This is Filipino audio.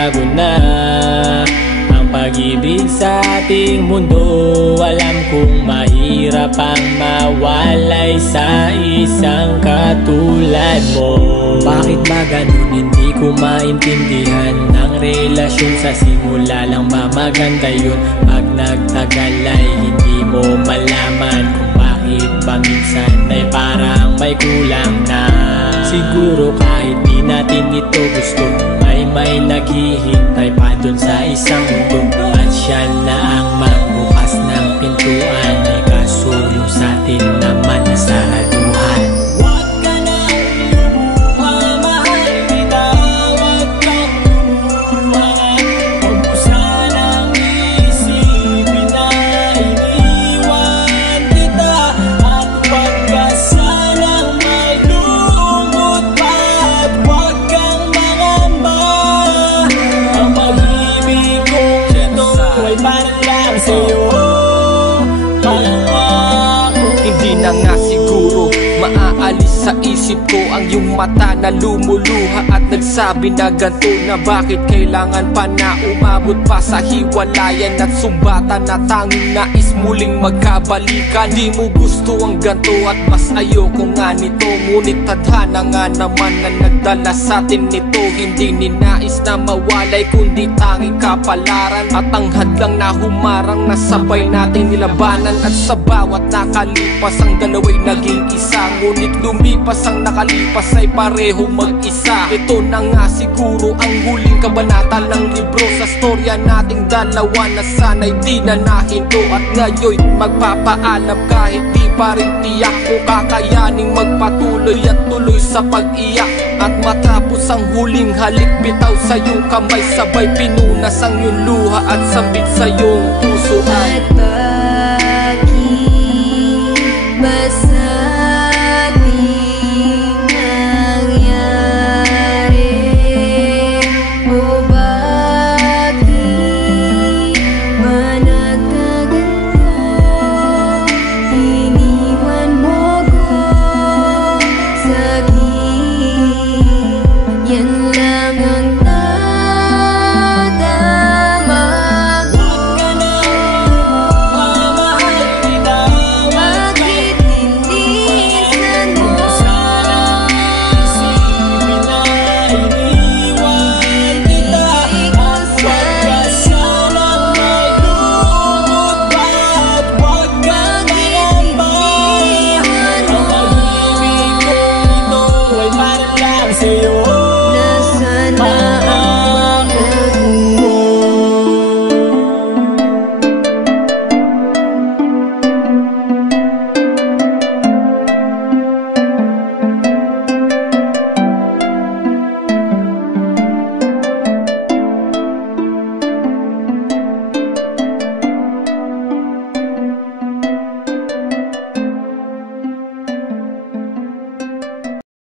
nagbago na ang pag-ibig sa ating mundo. Alam kong mahirap ang mawalay sa isang katulad mo. Bakit ba ganun? Hindi ko maintindihan. Ang relasyon sa simula lang ba maganda yun? Pag nagtagal ay hindi mo malaman kung bakit ba minsan ay parang may kulang na. Siguro kahit di natin ito gusto, may naghihintay pa dun sa isang mundo. At siya na ang magbukas ng pintuan, ay kaso yung sa atin naman nasaraduhan. Huwag ka na lumuha, mahal kita. Huwag kang lumuha. Huwag mo sanang isipin na iniwan kita. At huwag ka sanang malungkot pa. At huwag kang mangamba. Ang pag-ibig kong ito ay para lang sa'yo. Hindi na nga siguro maaalis sa isip ko ang iyong mata na lumuluha at nagsabi na ganto na bakit kailangan pa na umabot pa sa hiwalayan at sumbatan na tanging nais muling magkabalikan. Di mo gusto ang ganto at mas ayoko nga nito, ngunit tadhana nga naman na nagdala sa atin nito. Hindi ninais na mawalay kundi tanging kapalaran at ang hadlang na humarang na sabay nating nilabanan. At sa bawat nakalipas ang dalawa'y naging isa, ngunit lumipas ang nakalipas ay pareho mag-isa. Ito na nga siguro ang huling kabanata ng libro sa storya nating dalawa na sana'y di na nahinto. At ngayon magpapaalam kahit di pa rin tiyak ko kakayaning magpatuloy at tuloy sa pag-iyak. At matapos ang huling halik, bitaw sa iyong kamay, sabay pinunas ang iyong luha at sambit sa iyong puso ay